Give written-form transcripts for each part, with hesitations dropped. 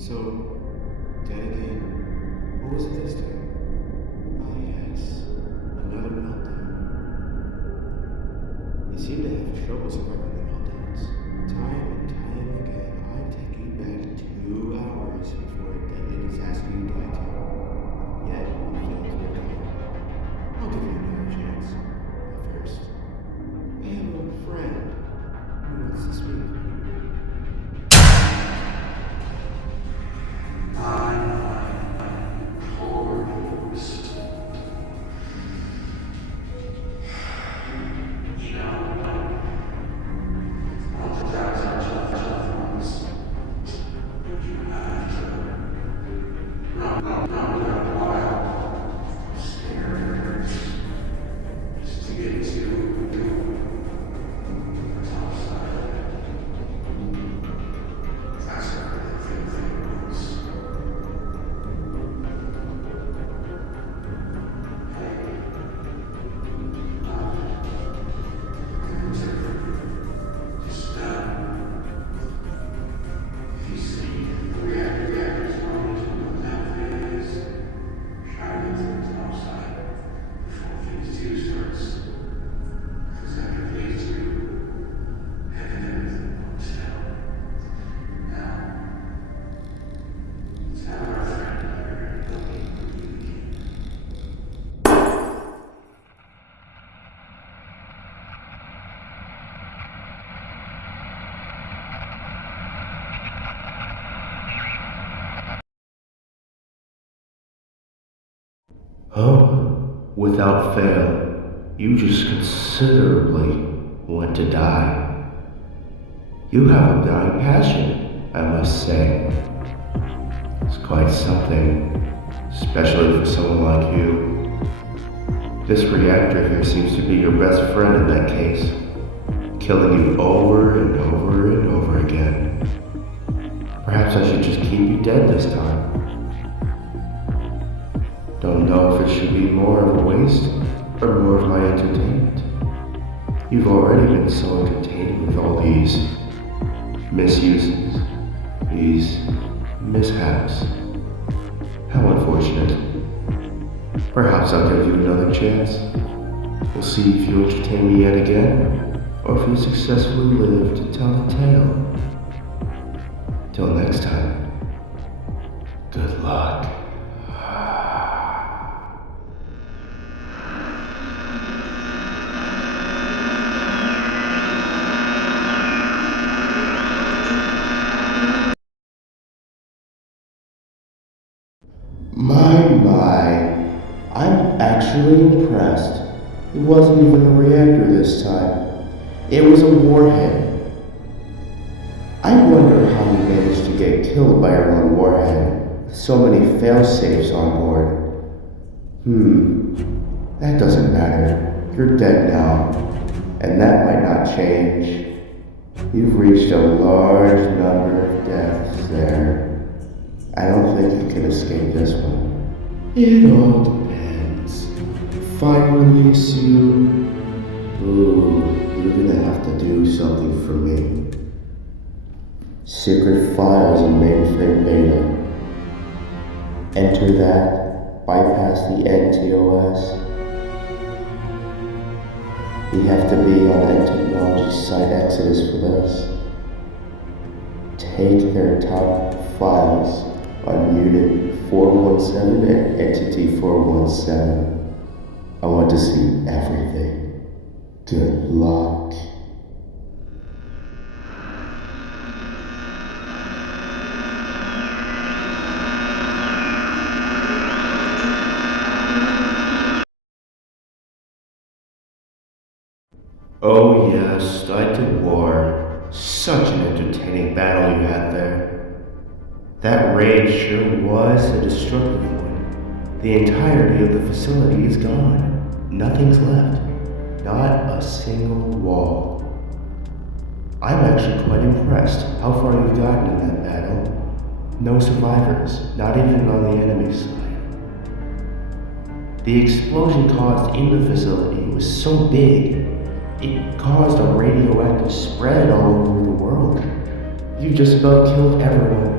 So, dead again. What was it this time? Ah, yes. Another meltdown. You seem to have trouble surviving the meltdowns. Time and time again, I take you back 2 hours before a deadly disaster you die to. Yet, you fail to recover. I'll give you another chance. But first, I have a friend who wants to speak. Oh, without fail, you just considerably want to die. You have a dying passion, I must say. It's quite something, especially for someone like you. This reactor here seems to be your best friend in that case, killing you over and over and over again. Perhaps I should just keep you dead this time. Don't know if it should be more of a waste or more of my entertainment. You've already been so entertaining with all these misuses, these mishaps. How unfortunate. Perhaps I'll give you another chance. We'll see if you entertain me yet again, or if you successfully live to tell the tale. Till next time, good luck. My, I'm actually impressed. It wasn't even a reactor this time. It was a warhead. I wonder how you managed to get killed by your own warhead with so many fail-safes on board. That doesn't matter. You're dead now, and that might not change. You've reached a large number of deaths there. I don't think you can escape this one. It all depends. If I release you, You're gonna have to do something for me. Secret files in mainframe beta. Enter that, bypass the NTOS. We have to be on End Technology site Exodus for this. Take their top files on Unit 417 and Entity 417. I want to see everything. Good luck. Oh yes, I did war. Such an entertaining battle you had there. That raid sure was a destructive one. The entirety of the facility is gone. Nothing's left. Not a single wall. I'm actually quite impressed how far you've gotten in that battle. No survivors, not even on the enemy side. The explosion caused in the facility was so big, it caused a radioactive spread all over the world. You just about killed everyone.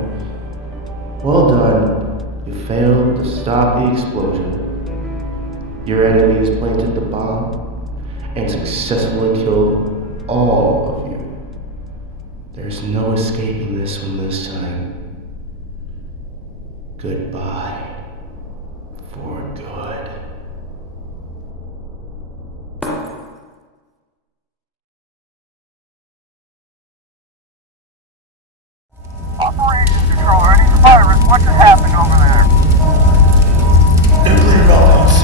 stop the explosion. Your enemies planted the bomb and successfully killed all of you. There's no escaping this one this time. Goodbye. For good. Operations Control, ready for virus. What just happened over there? Nuclear meltdowns.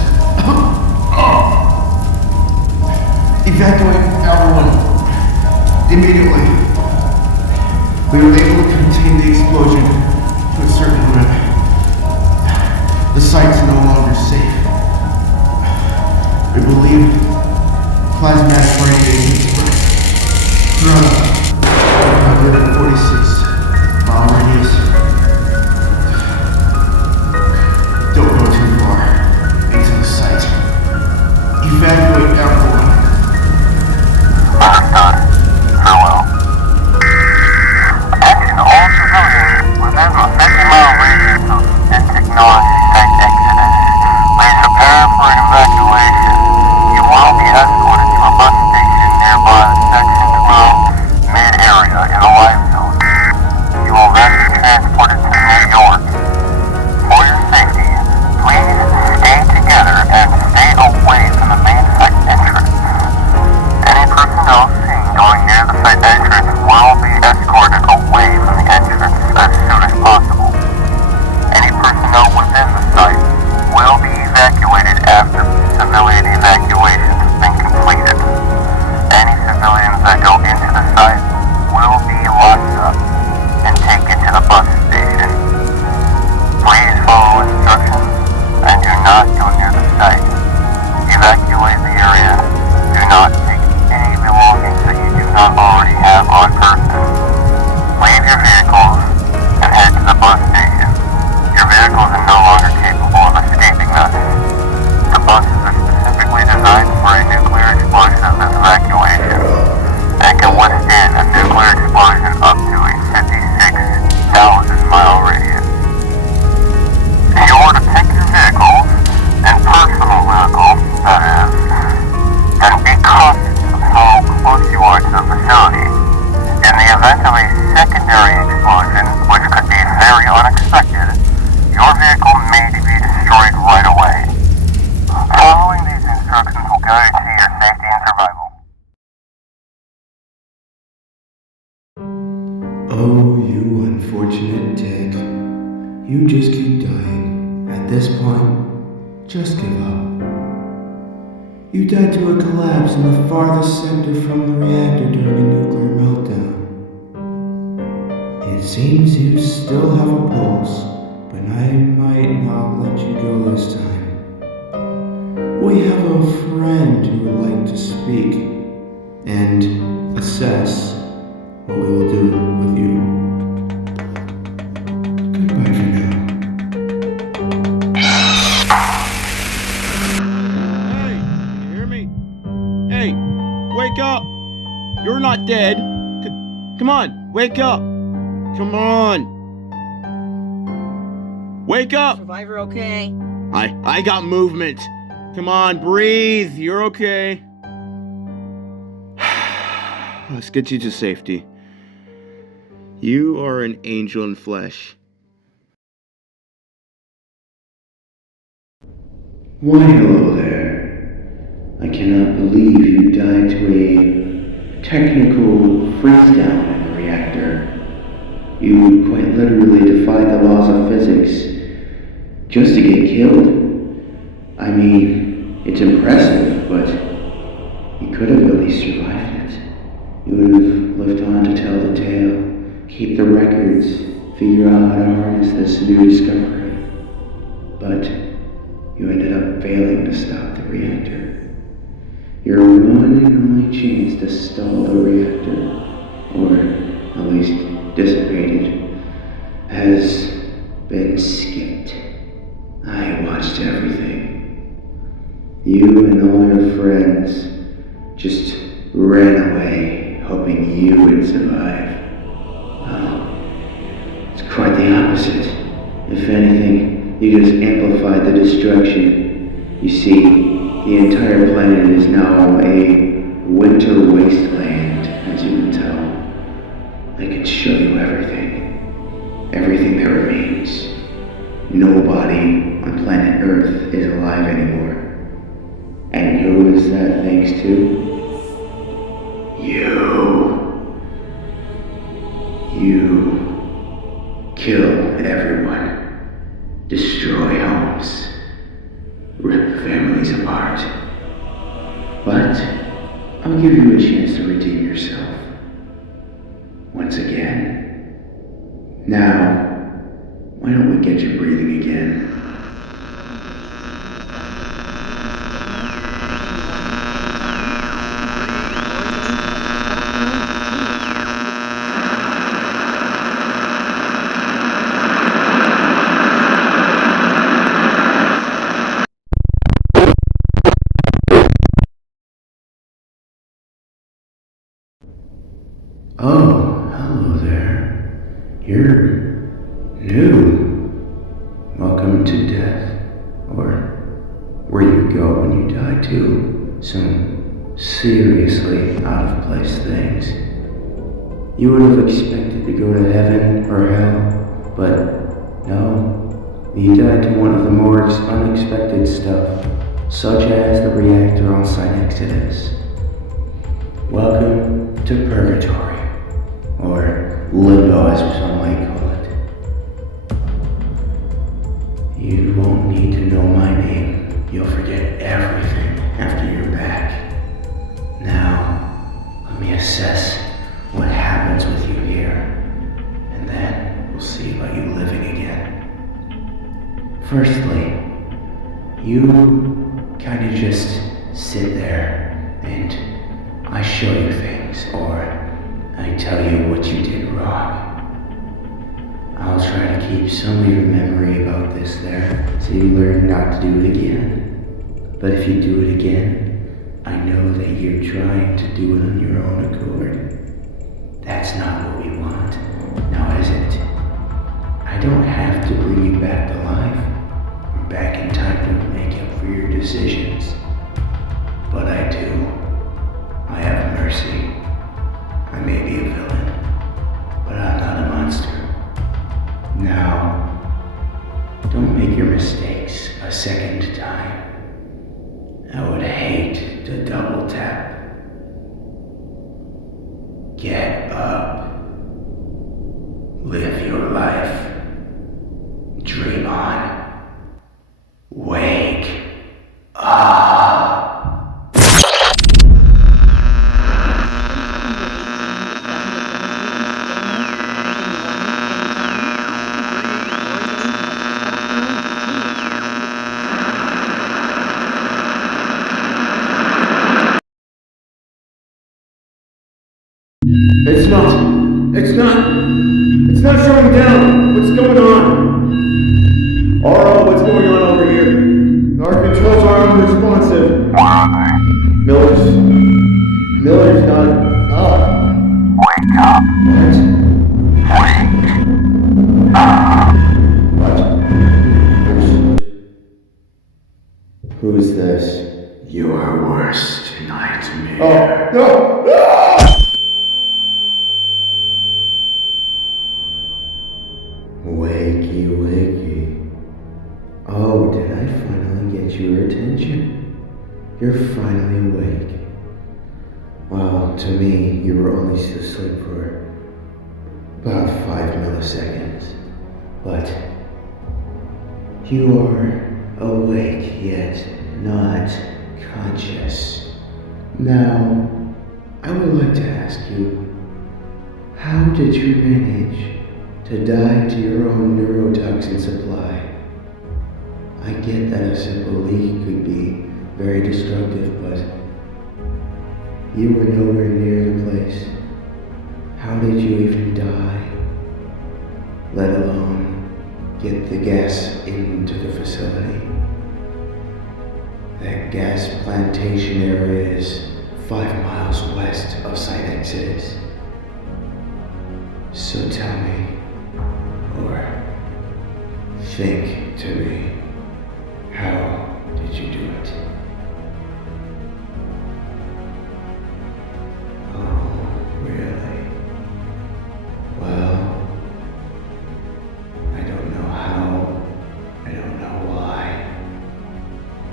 Evacuate everyone. Immediately. We were able to contain the explosion to a certain limit. The site's no longer safe. We believe plasmatic radiation spread throughout 146-mile radius. Don't go too far into the site. Evacuate everyone. Understood. Farewell. Attention all civilians within a 50-mile radius of technology site exodus. Please prepare for an evacuation. You will be escorted to a bus station nearby the Section 12 mid-area in a live zone. You will then be transported to New York. For your safety, please stay together and stay away from the main site entrance. Any personnel seen going near the site entrance will be escorted away from the entrance as soon as possible. Any personnel within the site will be evacuated after civilian evacuation has been completed. Any civilians that go into the site will be locked up and taken to the bus station. Please follow instructions and do not go near the site. Evacuate the area. Do not take any belongings that you do not already have on person. Leave your vehicles and head to the bus station. Your vehicles are no longer capable of escaping us. The buses are specifically designed for a nuclear explosive evacuation and can withstand a nuclear explosion up to a 56,000-mile radius. You are to take your vehicle, and personal vehicle, that is, and be cautious of how close you are to the facility. In the event of a secondary explosion, which could be very unexpected, your vehicle may be destroyed right away. Following these instructions will guarantee your safety and survival. Oh, you unfortunate dick. You just keep dying. At this point, just give up. You died to a collapse in the farthest sector from the reactor during a nuclear meltdown. It seems you still have a pulse, but I might not let you go this time. We have a friend who would like to speak and assess what we will do with you. Goodbye for now. Hey, can you hear me? Hey, wake up! You're not dead. Come on, wake up! Come on! Wake up! Survivor okay? I got movement. Come on, breathe. You're okay. Let's get you to safety. You are an angel in flesh. Why, hello there. I cannot believe you died to a technical freeze-down in the reactor. You quite literally defied the laws of physics just to get killed. I mean, it's impressive, but you could have at least survived it. You would have lived on to tell the tale, keep the records, figure out how to harness this new discovery. But you ended up failing to stop the reactor. Your one and only chance to stall the reactor, or at least dissipate it, has been skipped. I watched everything. You and all your friends just ran away, hoping you would survive. Well, it's quite the opposite. If anything, you just amplified the destruction. You see, the entire planet is now a winter wasteland, as you can tell. I can show you everything. Everything that remains. Nobody on planet Earth is alive anymore. And who is that thanks to? You kill everyone, destroy homes, rip families apart. But I'll give you a chance to redeem yourself. Once again. Now, why don't we get you breathing again? Oh, hello there. You're new. Welcome to death. Or where you go when you die to some seriously out of place things. You would have expected to go to heaven or hell, but no. You died to one of the more unexpected stuff, such as the reactor on Site Exodus. Welcome to Purgatory. Or limbo, as some might call it. You won't need to know my name. You'll forget everything after you're back. Now, let me assess what happens with you here, and then we'll see about you living again. Firstly, you kind of just sit there, and I show you things, or I tell you what you did wrong. I'll try to keep some of your memory about this there, so you learn not to do it again. But if you do it again, I know that you're trying to do it on your own accord. That's not what we want, now is it? I don't have to bring you back to life, or back in time to make up for your decisions. But I do. I have mercy. I may be a villain, but I'm not a monster. Now, don't make your mistakes a second time. I would hate to double tap. Get up. Live your life. Dream on. Wake up. It's not showing down. What's going on? RO, what's going on over here? Our controls are unresponsive. What are they? Miller's not up. Wake up. What? Who is this? Your worst nightmare. Oh, no! No! Wakey, wakey. Oh, did I finally get your attention? You're finally awake. Well, to me, you were only asleep for about 5 milliseconds. But you are awake yet not conscious. Now, I would like to ask you, how did you manage to die to your own neurotoxin supply? I get that a simple leak could be very destructive, but you were nowhere near the place. How did you even die? Let alone get the gas into the facility. That gas plantation area is 5 miles west of Site Exodus. So tell me, or Think to me. How did you do it? Oh, really? Well, I don't know how. I don't know why.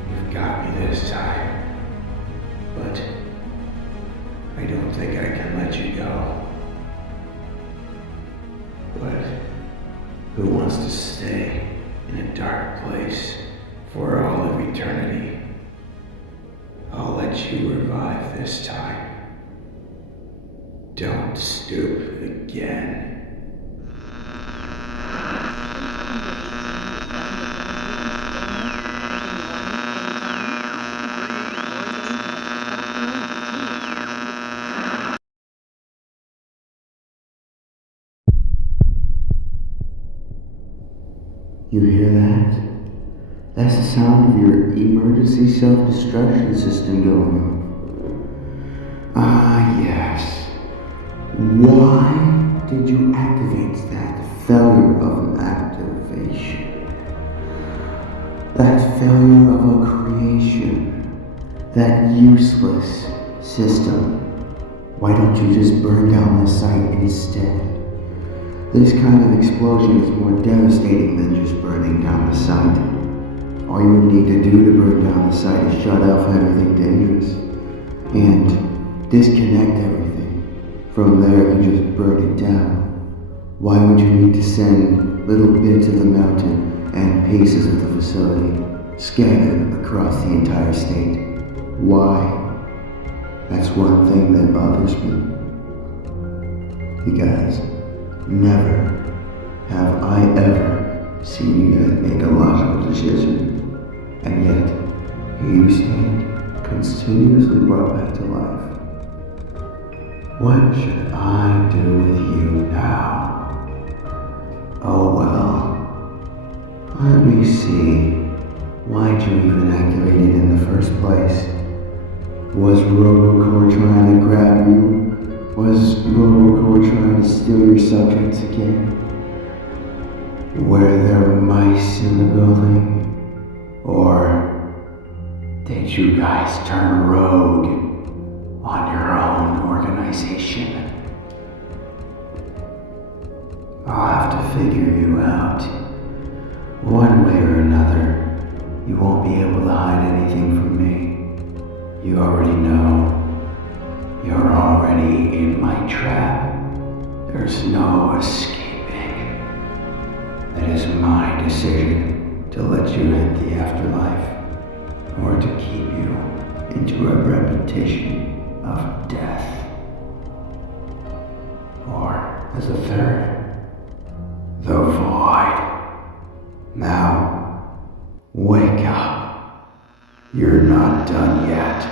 You've got me this time. But I don't think I can let you go. But who wants to stay in a dark place for all of eternity? I'll let you revive this time. Don't stoop again. You hear that? That's the sound of your emergency self-destruction system going on. Ah, yes. Why did you activate that failure of an activation? That failure of a creation? That useless system? Why don't you just burn down the site instead? This kind of explosion is more devastating than just burning down the site. All you would need to do to burn down the site is shut off everything dangerous and disconnect everything. From there, you just burn it down. Why would you need to send little bits of the mountain and pieces of the facility scattered across the entire state? Why? That's one thing that bothers me. You guys, never have I ever seen you guys make a logical decision, and yet here you stand, continuously brought back to life. What should I do with you now? Oh well, let me see. Why'd you even activate it in the first place? Was Robocore trying to grab you? Was Robocore trying to steal your subjects again? Were there mice in the building? Or did you guys turn rogue on your own organization? I'll have to figure you out. One way or another, you won't be able to hide anything from me. You already know. You're already in my trap. There's no escaping. It is my decision to let you hit the afterlife, or to keep you into a repetition of death. Or as a third, the void. Now, wake up. You're not done yet.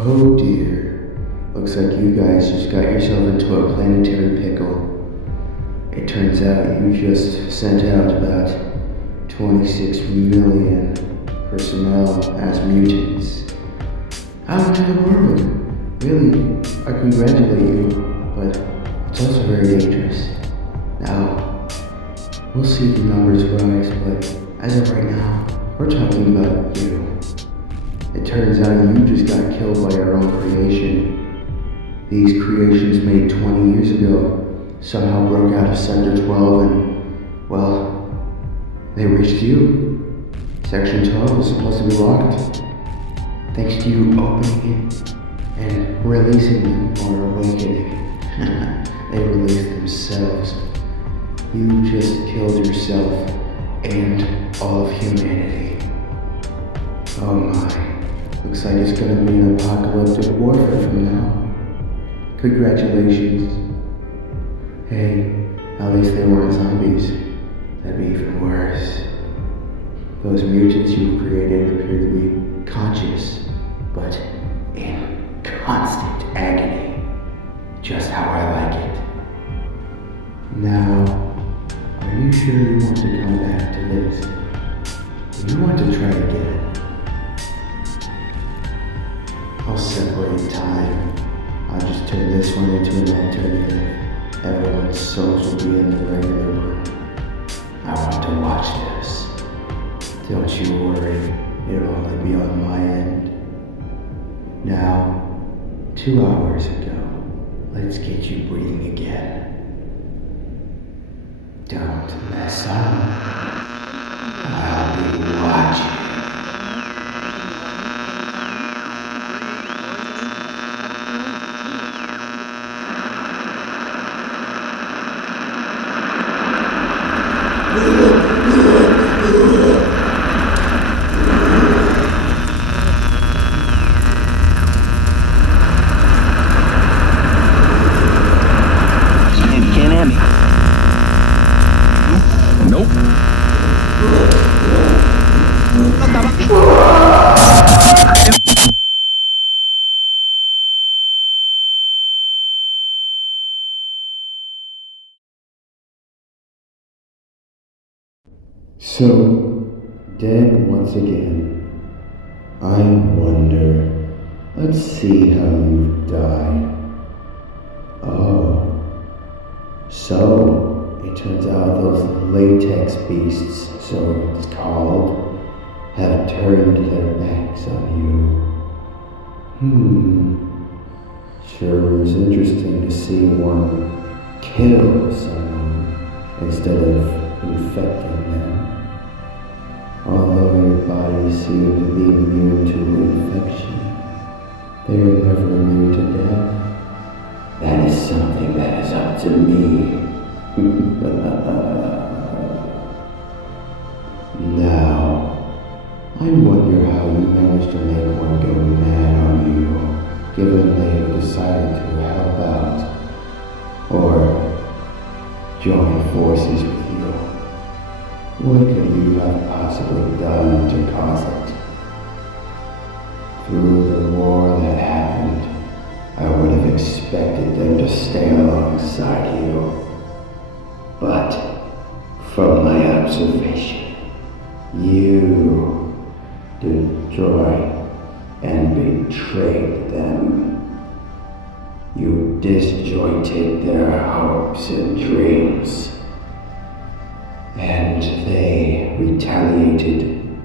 Oh dear, looks like you guys just got yourself into a planetary pickle. It turns out you just sent out about 26 million personnel as mutants out into the world. Really, I congratulate you, but it's also very dangerous. Now, we'll see the numbers rise, but as of right now, we're talking about you. It turns out you just got killed by your own creation. These creations made 20 years ago somehow broke out of Sector 12 and, well, they reached you. Section 12 was supposed to be locked. Thanks to you opening it and releasing them, or awakening. They released themselves. You just killed yourself and all of humanity. Oh my. Looks like it's gonna be an apocalyptic warfare from now. Congratulations. Hey, at least they weren't zombies. That'd be even worse. Those mutants you created appear to be conscious, but in constant agony. Just how I like it. Now, are you sure sure you want to come back to this? Do you want to try again? I'll separate time. I'll just turn this one into an alternative. Everyone's souls will be in the regular one. I want to watch this. Don't you worry, it'll only be on my end. Now, 2 hours ago, let's get you breathing again. Don't mess up. I'll be watching. Can't hear me. Nope. So, dead once again. I wonder. Let's see how you've died. Oh. So, it turns out those latex beasts, so it's called, have turned their backs on you. Sure is interesting to see one kill someone instead of infecting them. Although your bodies seem to be immune to infection, they are never immune to death. That is something that is up to me. Now, I wonder how you managed to make one go mad on you, given they have decided to help out, or join forces with you. What could you have possibly done to cause it? Through the war that happened, I would have expected them to stay alongside you. But, from my observation, you destroyed and betrayed them. You disjointed their hopes and dreams. And they retaliated.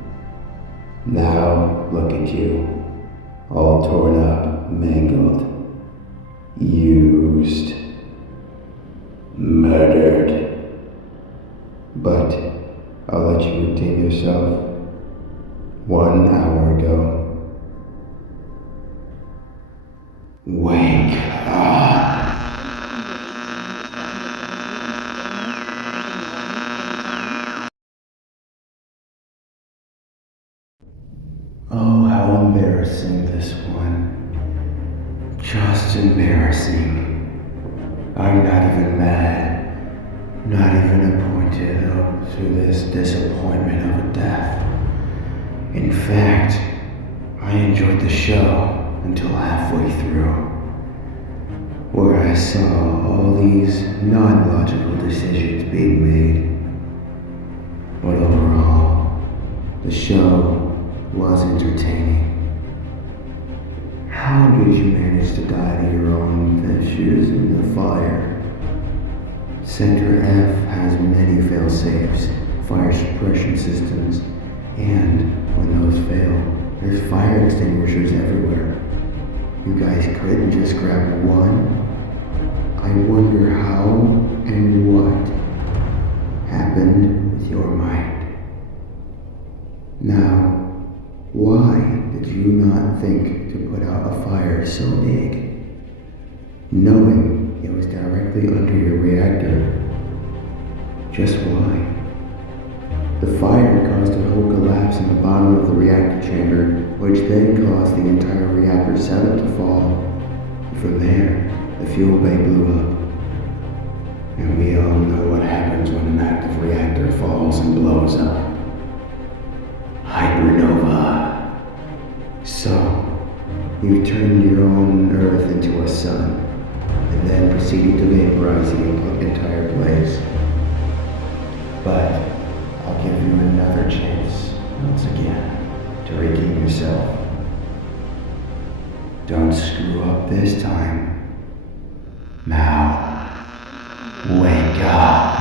Now, look at you. All torn up, mangled, used, murdered. But I'll let you redeem yourself. 1 hour ago. Wake up. Oh, how embarrassing this one. Just embarrassing. I'm not even mad. Not even appointed up through this disappointment of a death. In fact, I enjoyed the show until halfway through, where I saw all these non-logical decisions being made. But overall, the show was entertaining. How did you manage to die to your own ventures in the fire? Center F has many fail-safes, fire suppression systems, and when those fail, there's fire extinguishers everywhere. You guys couldn't just grab one? I wonder how and what happened with your mind. Now, why did you not think to put out a fire so big, knowing it was directly under your reactor? Just why? The fire caused a whole collapse in the bottom of the reactor chamber, which then caused the entire reactor setup to fall. From there, the fuel bay blew up. And we all know what happens when an active reactor falls and blows up. Hypernova. So, you turned your own Earth into a sun, and then proceeded to vaporize the entire place. But I'll give you another chance, once again, to redeem yourself. Don't screw up this time. Now, wake up.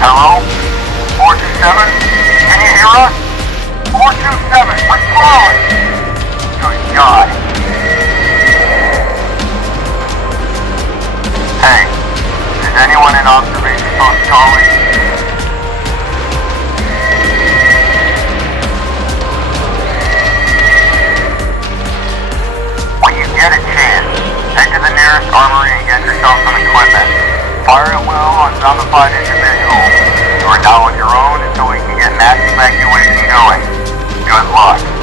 Hello? 427? Can you hear us? 427, respond! Good God. Hey, is anyone in observation post Charlie? When you get a chance, head to the nearest armory and get yourself some equipment. Fire at will on zombified individuals. You are now on your own until we can get mass evacuation going. Good luck.